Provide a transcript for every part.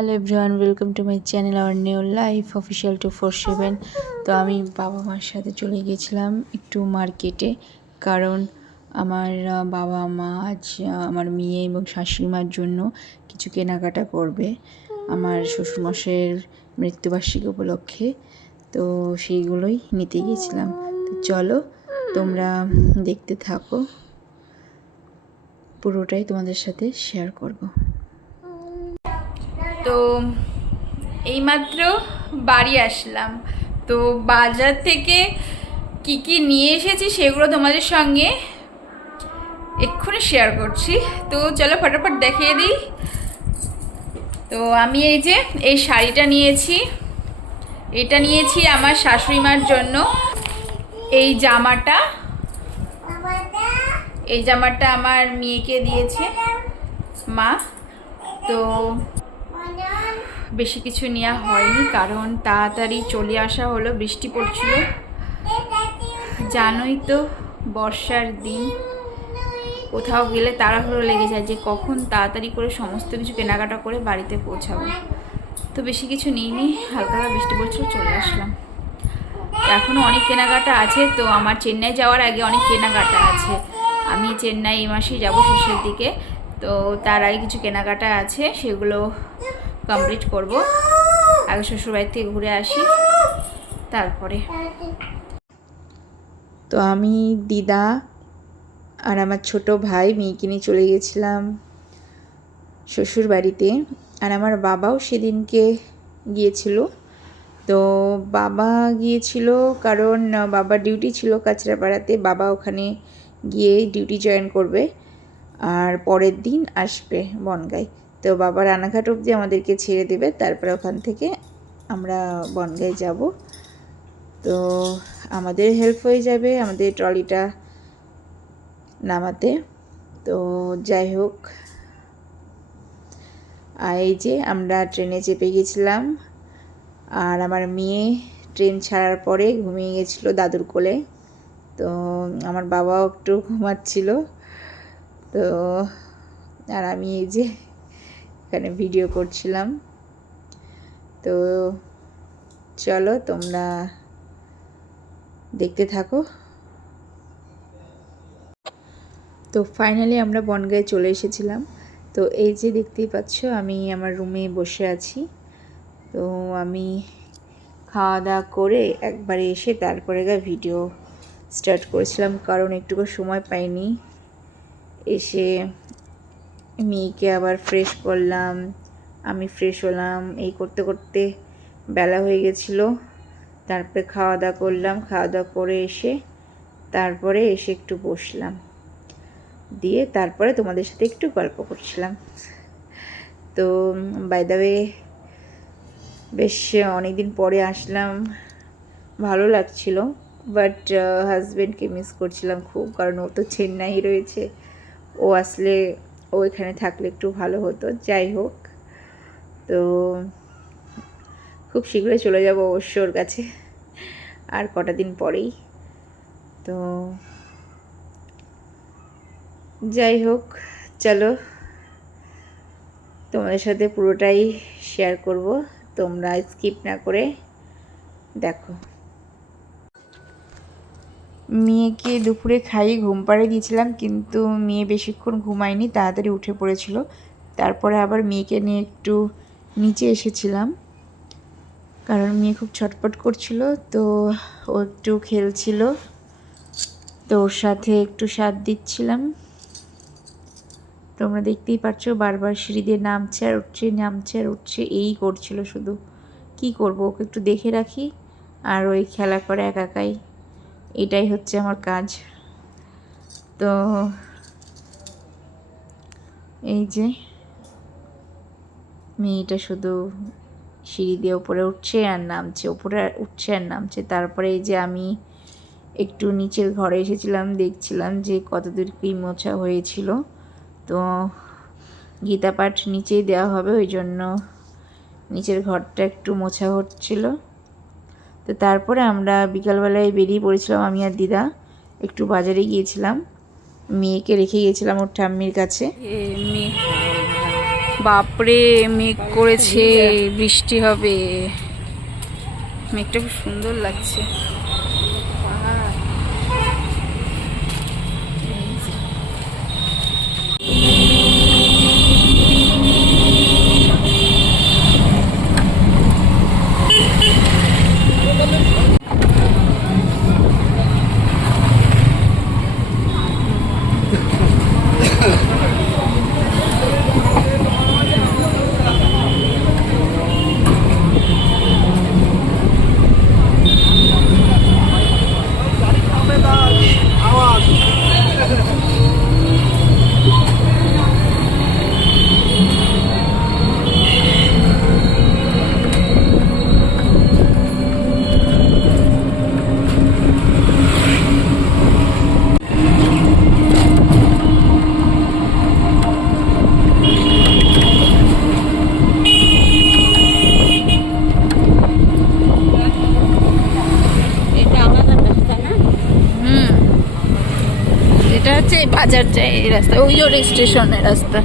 Hello everyone, welcome to my channel our new life official 247। তো আমি বাবা মার সাথে চলে গিয়েছিলাম একটু মার্কেটে, কারণ আমার বাবা মা আজ আমার মেয়ে এবং শাশুড়িমার জন্য কিছু কেনাকাটা করবে আমার শ্বশুরমশাইয়ের মৃত্যুবার্ষিকী উপলক্ষে। তো সেইগুলোই নিতে গিয়েছিলাম। তো চলো তোমরা দেখতে থাকো, পুরোটাই তোমাদের সাথে শেয়ার করব। তো এইমাত্র বাড়ি আসলাম। তো বাজার থেকে কি কি নিয়ে এসেছি সেগুলো তোমাদের সঙ্গে এক্ষুনি শেয়ার করছি। তো চলো ফটাফট দেখিয়ে দিই। তো আমি এই শাড়িটা নিয়েছি, এটা নিয়েছি আমার শাশুড়ি মার জন্য। এই জামাটা আমার মেয়েকে দিয়েছে মা। তো বেশি কিছু নেওয়া হয়নি, কারণ তাড়াতাড়ি চলে আসা হলো, বৃষ্টি পড়ছিল। জানোই তো বর্ষার দিন, কোথাও গেলে তাড়াহুড়ো লেগে যায় যে কখন তাড়াতাড়ি করে সমস্ত কিছু কেনাকাটা করে বাড়িতে পৌঁছাবো। তো বেশি কিছু নিইনি, হালকা হালকা বৃষ্টি পড়ছিল, চলে আসলাম। এখনও অনেক কেনাকাটা আছে। তো আমার চেন্নাই যাওয়ার আগে অনেক কেনাকাটা আছে। আমি চেন্নাই এই মাসেই যাবো শেষের দিকে। তো তার আগে কিছু কেনাকাটা আছে, সেগুলো কমপ্লিট করব। আগে শ্বশুরবাড়ি থেকে ঘুরে আসি, তারপরে। তো আমি, দিদা আর আমার ছোট ভাই মেয়েকে নিয়ে চলে গেছিলাম শ্বশুর বাড়িতে। আর আমার বাবাও সেদিনকে গিয়েছিল। তো বাবা গিয়েছিল কারণ বাবার ডিউটি ছিল কাঁচরাপাড়াতে। বাবা ওখানে গিয়ে ডিউটি জয়েন করবে আর পরের দিন আসবে বনগাঁয়। তো বাবা রানাঘাট অবধি আমাদেরকে ছেড়ে দেবে, তারপরে ওখান থেকে আমরা বনগাঁয় যাব। তো আমাদের হেল্প হয়ে যাবে আমাদের ট্রলিটা নামাতে। তো যাই হোক, এই যে আমরা ট্রেনে চেপে গেছিলাম। আর আমার মেয়ে ট্রেন ছাড়ার পরে ঘুমিয়ে গেছিলো দাদুর কোলে। তো আমার বাবাও একটু ঘুমাচ্ছিল। তো আর আমি এই যে এখানে ভিডিও করছিলাম। তো চলো তোমরা দেখতে থাকো। তো ফাইনালি আমরা বনগাঁয়ে চলে এসেছিলাম। তো এই যে দেখতেই পাচ্ছ, আমি আমার রুমে বসে আছি। তো আমি খাওয়া দাওয়া করে একবারে এসে তারপরে ভিডিও স্টার্ট করেছিলাম, কারণ একটুকু সময় পাইনি। এসে মেয়েকে আবার ফ্রেশ করলাম, আমি ফ্রেশ হলাম, এই করতে করতে বেলা হয়ে গেছিলো। তারপরে খাওয়া দাওয়া করলাম, খাওয়া দাওয়া করে তারপরে এসে একটু বসলাম, দিয়ে তারপরে তোমাদের সাথে একটু গল্প করছিলাম। তো বাই দ্য ওয়ে, বেশ অনেক দিন পরে আসলাম, ভালো লাগছিল। বাট হাজব্যান্ডকে মিস করছিলাম খুব, কারণ ও তো চেন্নাই রয়েছে। ও আসলে, ও এখানে থাকলে একটু ভালো হতো। যাই হোক, তো খুব শীঘ্রই চলে যাব অবশ্য ওর কাছে, আর কটা দিন পরেই। তো যাই হোক, চলো তোমাদের সাথে পুরোটাই শেয়ার করব, তোমরা স্কিপ না করে দেখো। মেয়েকে দুপুরে খাইয়ে ঘুম পাড়িয়ে দিয়েছিলাম, কিন্তু মেয়ে বেশিক্ষণ ঘুমায়নি, তাড়াতাড়ি উঠে পড়েছিল। তারপরে আবার মেয়েকে নিয়ে একটু নিচে এসেছিলাম, কারণ মেয়ে খুব ছটপট করছিল। তো ও একটু খেলছিল, তো ওর সাথে একটু সাথ দিচ্ছিলাম। তোমরা দেখতেই পাচ্ছ, বারবার সিঁড়ি দিয়ে নামছে আর উঠছে, নামছে আর উঠছে, এই করছিল শুধু। কি করব, ওকে একটু দেখে রাখি আর ওই খেলা করে একাই, এটাই হচ্ছে আমার কাজ। তো এই যে মেয়েটা শুধু সিঁড়ি দিয়ে ওপরে উঠছে আর নামছে, ওপরে উঠছে আর নামছে। তারপরে এই যে আমি একটু নিচের ঘরে এসেছিলাম, দেখছিলাম যে কতদূর কী মোছা হয়েছিল। তো গীতা পাঠ নিচেই দেওয়া হবে, ওই জন্য নিচের ঘরটা একটু মোছা হচ্ছিল। তো তারপরে আমরা বিকালবেলায় বেরিয়ে পড়েছিলাম, আমি আর দিদা একটু বাজারে গিয়েছিলাম। মেয়েকে রেখে গিয়েছিলাম ওর ঠাম্মির কাছে। বাপরে মেঘ করেছে, বৃষ্টি হবে। মেঘটা খুব সুন্দর লাগছে। এটা হচ্ছে বাজার যায় এই রাস্তা, ওই যে স্টেশনের রাস্তা।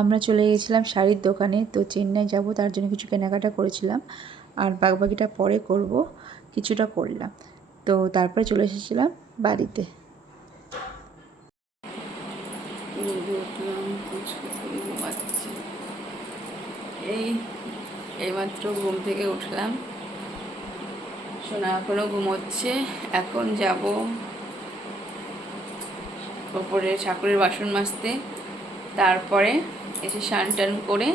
আমরা চলে গেছিলাম শাড়ির দোকানে। তো চেন্নাই যাব, তার জন্য কিছু কেনাকাটা করেছিলাম, আর বাকিটা পরে করব। কিছুটা করলাম, তো তারপরে চলে এসেছিলাম বাড়িতে। এইমাত্র ঘুম থেকে উঠলাম, সোনা এখনো ঘুমোচ্ছে। এখন যাব ওপরে ঠাকুরের বাসন মাজতে, তারপরে এসে স্নান টান করে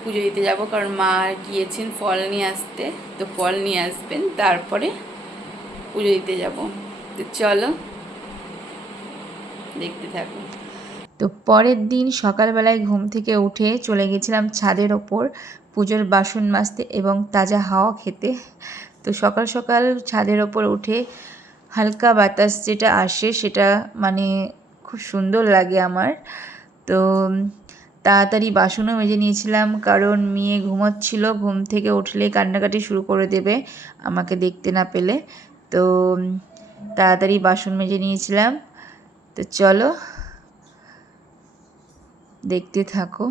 পুজো দিতে যাব, কারণ মা গিয়েছেন ফল নিয়ে আসতে, তো ফল নিয়ে আসবেন, তারপরে পুজো দিতে যাব। তো চলো দেখতে থাকো। তো পরের দিন সকালবেলায় ঘুম থেকে উঠে চলে গেছিলাম ছাদের ওপর পুজোর বাসন মাজতে এবং তাজা হাওয়া খেতে। তো সকাল সকাল ছাদের ওপর উঠে হালকা বাতাস যেটা আসে সেটা মানে খুব সুন্দর লাগে আমার। তো তাড়াতাড়ি বাসনও মেজে নিয়েছিলাম, কারণ মেয়ে ঘুমোচ্ছিল, ঘুম থেকে উঠলেই কান্নাকাটি শুরু করে দেবে আমাকে দেখতে না পেলে। তো তাড়াতাড়ি বাসন মেজে নিয়েছিলাম। তো চলো দেখতে থাকো।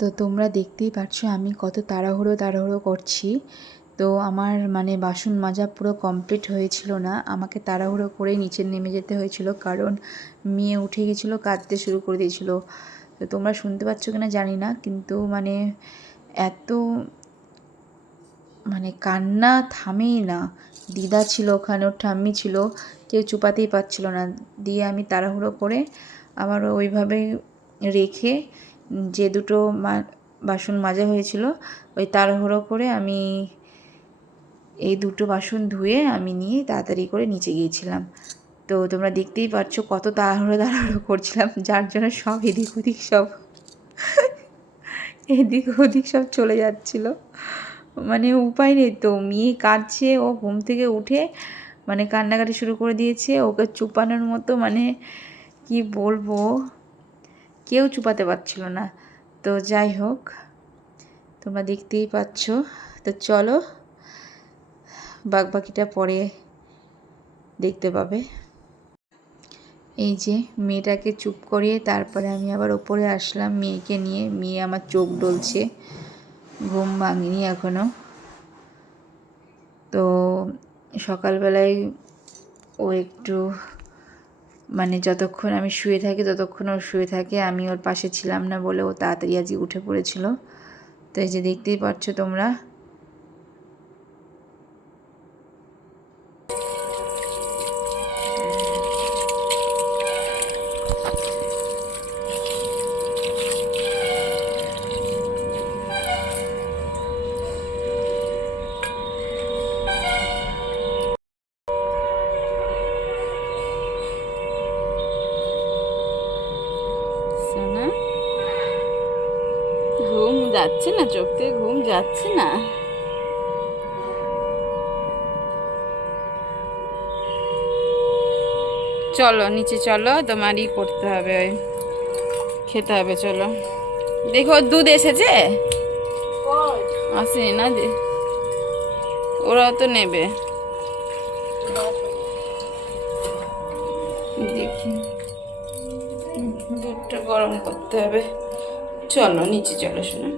তো তোমরা দেখতেই পাচ্ছ আমি কত তাড়াহুড়ো করছি। তো আমার মানে বাসন মাজা পুরো কমপ্লিট হয়েছিল না, আমাকে তাড়াহুড়ো করে নিচে নেমে যেতে হয়েছিল, কারণ মেয়ে উঠে গেছিলো, কাঁদতে শুরু করে দিয়েছিল। তো তোমরা শুনতে পাচ্ছ কিনা জানি না, কিন্তু মানে এত মানে কান্না থামেই না। দিদা ছিল ওখানে, ওর ঠাম্মি ছিল, কেউ চুপাতেই পারছিল না। দিয়ে আমি তাড়াহুড়ো করে আবার ওইভাবে রেখে যে দুটো বাসন মাজা হয়েছিল ওই তাড়াহুড়ো করে আমি এই দুটো বাসন ধুয়ে আমি নিয়ে তাড়াতাড়ি করে নিচে গিয়েছিলাম। তো তোমরা দেখতেই পাচ্ছ কত তাড়াহুড়ো করছিলাম, যার জন্য সব এদিক ওদিক সব চলে যাচ্ছিলো। মানে উপায় নেই তো, মেয়ে কাঁদছে, ও ঘুম থেকে উঠে মানে কান্নাকাটি শুরু করে দিয়েছে। ওকে চুপানোর মতো মানে কি বলবো, কেউ চুপাতে পারছিল না। তো যাই হোক, তোমরা দেখতেই পাচ্ছ। তো চলো, বাকিটা পরে দেখতে পাবে। এই যে মেয়েটাকে চুপ করিয়ে তারপরে আমি আবার ওপরে আসলাম মেয়েকে নিয়ে। মেয়ে আমার চোখ ডলছে, ঘুম ভাঙিনি এখনও। তো সকালবেলায় ও একটু মানে যতক্ষণ আমি শুয়ে থাকি ততক্ষণ ও শুয়ে থাকে, আমি ওর পাশে ছিলাম না বলে ও তাড়াতাড়ি আজকে উঠে পড়েছিল। তো এই যে দেখতেই পাচ্ছ তোমরা। ঘুম যাচ্ছে না, চোখ থেকে ঘুম যাচ্ছে না। চলো নিচে চলো, তোমারই করতে হবে, ওই খেতে হবে। চলো দেখো দুধ এসেছে, আসেনি না যে, ওরাও তো নেবে। দেখি দুধটা গরম করতে হবে। চলো নিচে চলো শোনো।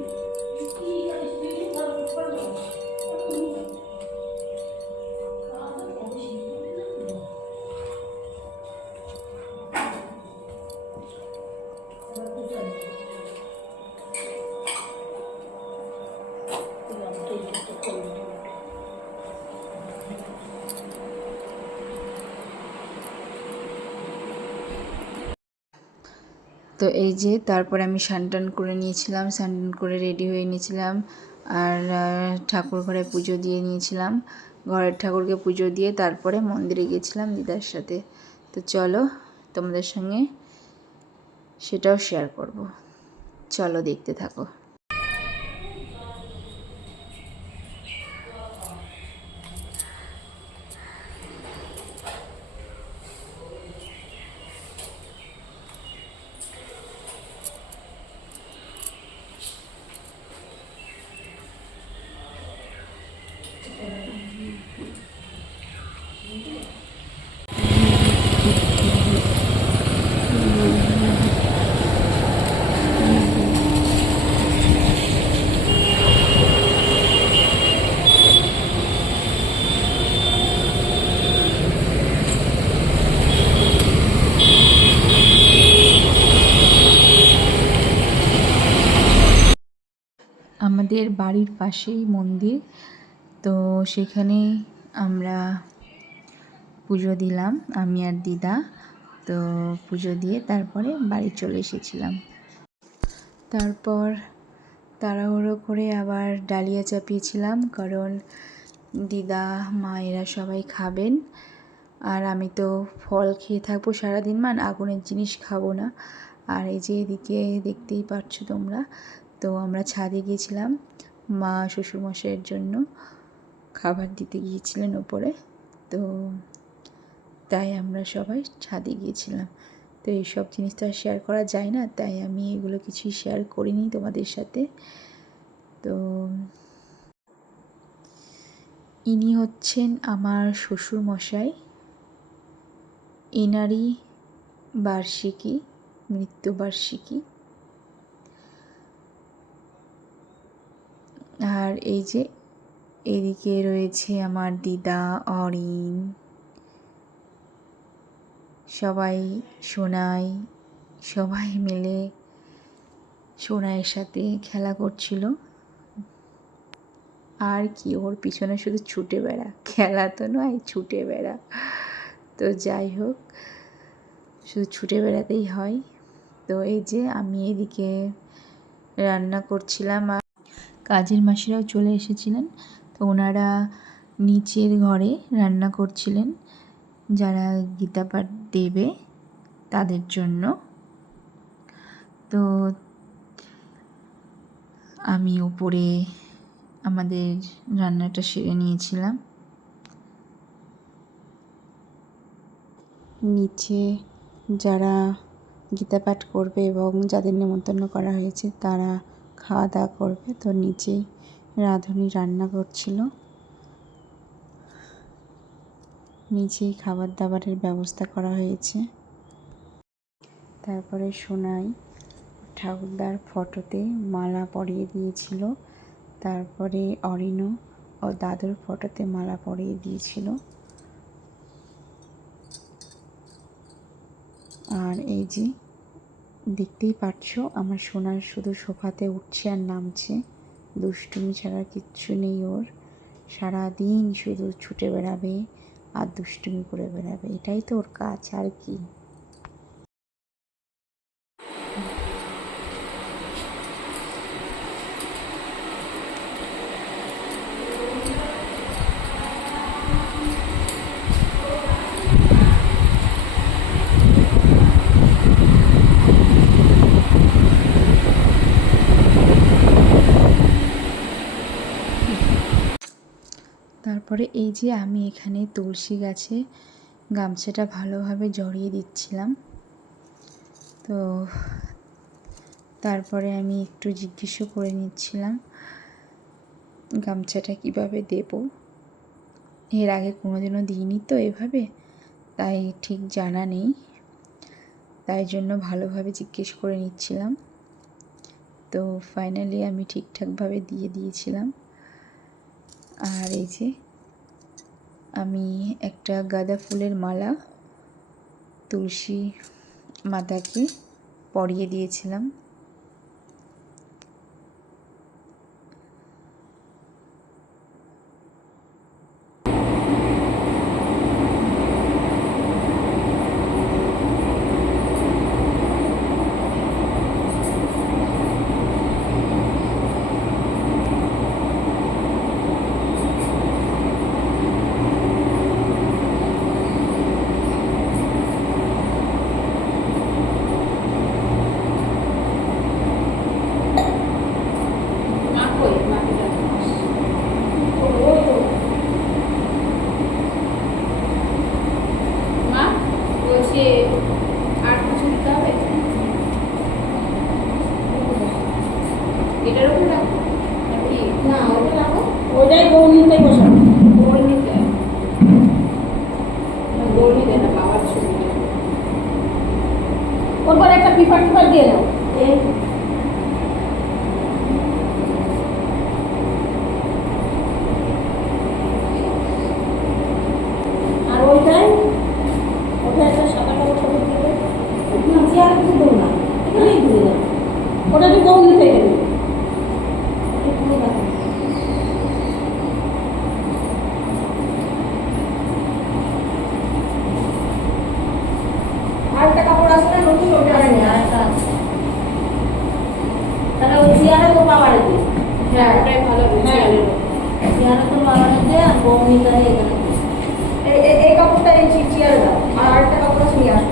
তো এই যে তারপরে আমি স্নান করে নিয়েছিলাম, স্নান করে রেডি হয়ে নিয়েছিলাম। আর ঠাকুর ঘরে পুজো দিয়ে নিয়েছিলাম, ঘরের ঠাকুরকে পুজো দিয়ে তারপরে মন্দিরে গিয়েছিলাম দিদার সাথে। তো চলো তোমাদের সঙ্গে সেটাও শেয়ার করব, চলো দেখতে থাকো। আমাদের বাড়ির পাশেই মন্দির, তো সেখানে আমরা পুজো দিলাম আমি আর দিদা। তো পুজো দিয়ে তারপরে বাড়ি চলে এসেছিলাম। তারপর তাড়াহুড়ো করে আবার ডালিয়া চাপিয়েছিলাম, কারণ দিদা মা এরা সবাই খাবেন। আর আমি তো ফল খেয়ে থাকবো সারাদিন, আগুনের জিনিস খাবো না। আর এই যে এদিকে দেখতেই পাচ্ছ তোমরা, তো আমরা ছাদে গিয়েছিলাম, মা শ্বশুরমশাইয়ের জন্য খাবার দিতে গিয়েছিলেন ওপরে। তো তাই আমরা সবাই ছাদে গিয়েছিলাম। তো এইসব জিনিস তো আর শেয়ার করা যায় না, তাই আমি এগুলো কিছুই শেয়ার করিনি তোমাদের সাথে। তো ইনি হচ্ছেন আমার শ্বশুরমশাই, এনারই বার্ষিকী, মৃত্যুবার্ষিকী। আর এই যে এদিকে রয়েছে আমার দিদা অরিন, সবাই সোনাই, সবাই মিলে সোনাইয়ের সাথে খেলা করছিল। আর কি, ওর পিছনে শুধু ছুটে বেড়া, খেলা তো নয়, ছুটে বেড়া। তো যাই হোক, শুধু ছুটে বেড়াতেই হয়। তো এই যে আমি এদিকে রান্না করছিলাম, আর কাজের মাসিরাও চলে এসেছিলেন। তো ওনারা নিচের ঘরে রান্না করছিলেন যারা গীতা পাঠ দেবে তাদের জন্য। তো আমি উপরে আমাদের রান্নাটা সেরে নিয়েছিলাম। নিচে যারা গীতা পাঠ করবে এবং যাদের নেমন্তন্ন করা হয়েছে তারা খাওয়া দাওয়া করবে। তো নিচে রাঁধুনি রান্না করছিল, নিচেই খাবার দাবারের ব্যবস্থা করা হয়েছে। তারপরে সোনাই ঠাকুরদার ফটোতে মালা পরিয়ে দিয়েছিল, তারপরে অরিনও ও দাদুর ফটোতে মালা পরিয়ে দিয়েছিল। আর এই যে দেখতেই পাচ্ছ আমার সোনার শুধু সোফাতে উঠছে আর নামছে, দুষ্টুমি ছাড়া কিচ্ছু নেই ওর। সারাদিন শুধু ছুটে বেড়াবে আর দুষ্টুমি করে বেড়াবে, এটাই তো ওর কাজ, আর কি। তারপরে এই যে আমি এখানে তুলসী গাছে গামছাটা ভালোভাবে জড়িয়ে দিচ্ছিলাম। তো তারপরে আমি একটু জিজ্ঞেসও করে নিচ্ছিলাম গামছাটা কিভাবে দেব, এর আগে কোনোদিনও দিইনি তো এভাবে, তাই ঠিক জানা নেই, তাই জন্য ভালোভাবে জিজ্ঞেস করে নিচ্ছিলাম। তো ফাইনালি আমি ঠিকঠাকভাবে দিয়ে দিয়েছিলাম। আর এই যে আমি একটা গাঁদা ফুলের মালা তুলসী মাতাকে পরিয়ে দিয়েছিলাম। আর কিছু দিতে হবে? এটার উপর রাখো নাকি? না, ওটা রাখো, ওটাই গৌরীটাই বসাবো। গৌরীতে গৌরীতে না, বাবার ছবিটা ওর পরে একটা পেপার টিপার দিয়ে দাও। আর ওইটাই ওটা একটা সাদা কালো ছবি দিয়ে দাও। চেয়ার কিছু দেবো না, এখানেই দিয়ে দাও। ওটা তো গৌরীতে দেবে। আরেকটা কাপড় আছে না নতুন, ওটা আরেকটা আছে। তাহলে ওই চেয়ারে তো পাওয়ার দিই। হ্যাঁ, ওটাই ভালো হবে। চেয়ারে তো পাওয়ার দিয়ে আর গৌরীটাই এখানে এই কাপড়টা এই চেয়ারে দাও। আর আরেকটা কাপড় আছে নিয়ে আসো।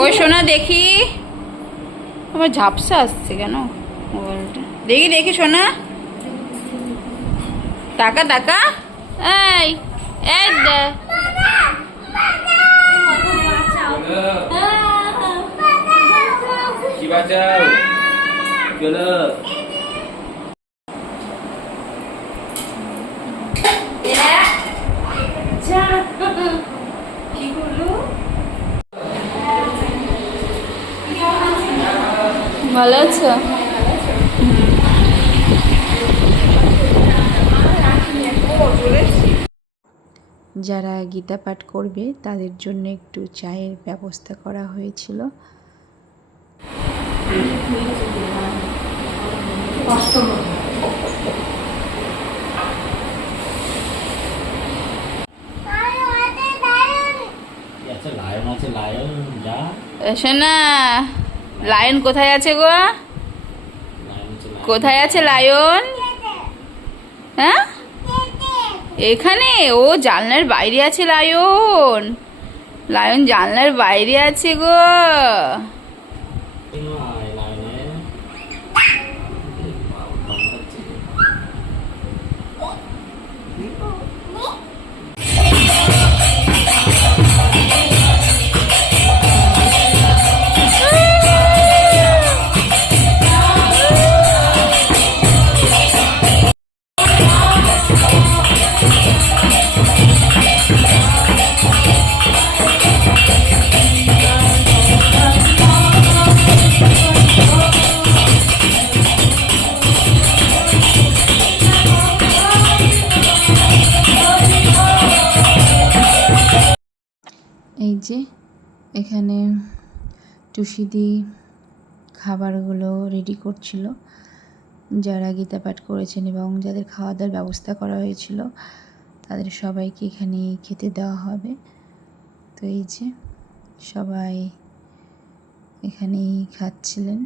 কই শোনা দেখি, আমার ঝাপসা আসছে কেন মোবাইলটা? দেখি দেখি শোনা, টাকা টাকা, এই এই দে। কি বাঁচাও চলো। ভালো আছো? যারা গীতা পাঠ করবে তাদের জন্য একটু চায়ের ব্যবস্থা করা হয়েছিল। আচ্ছা লায়ন আছে, লায়ন যা। শোনা, লায়ন কোথায় আছে গো? লায়ন আছে, লায়ন। কোথায় আছে লায়ন? হ্যাঁ, এখানে। ও জানলার বাইরে আছে লায়ন, লায়ন জানলার বাইরে আছে গো। নয়, লায়নে। এই যে এখানে টুসিদি খাবারগুলো রেডি করছিল, যারা গীতা পাঠ করেছেন এবং যাদের খাওয়া দাওয়ার ব্যবস্থা করা হয়েছিল তাদের সবাইকে এখানে খেতে দেওয়া হবে। তো এই যে সবাই এখানেই খাচ্ছিলেন,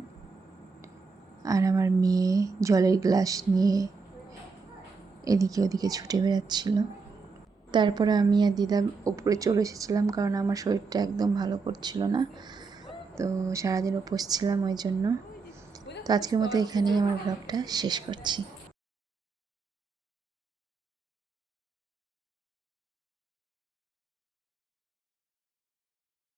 আর আমার মেয়ে জলের গ্লাস নিয়ে এদিকে ওদিকে ছুটে বেড়াচ্ছিল। তারপরে আমি আর দিদা উপরে চলে এসেছিলাম, কারণ আমার শরীরটা একদম ভালো করছিল না, তো সারাদিন উপোস ছিলাম ওই জন্য। তো আজকের মতো এখানেই আমার ব্লগটা শেষ করছি।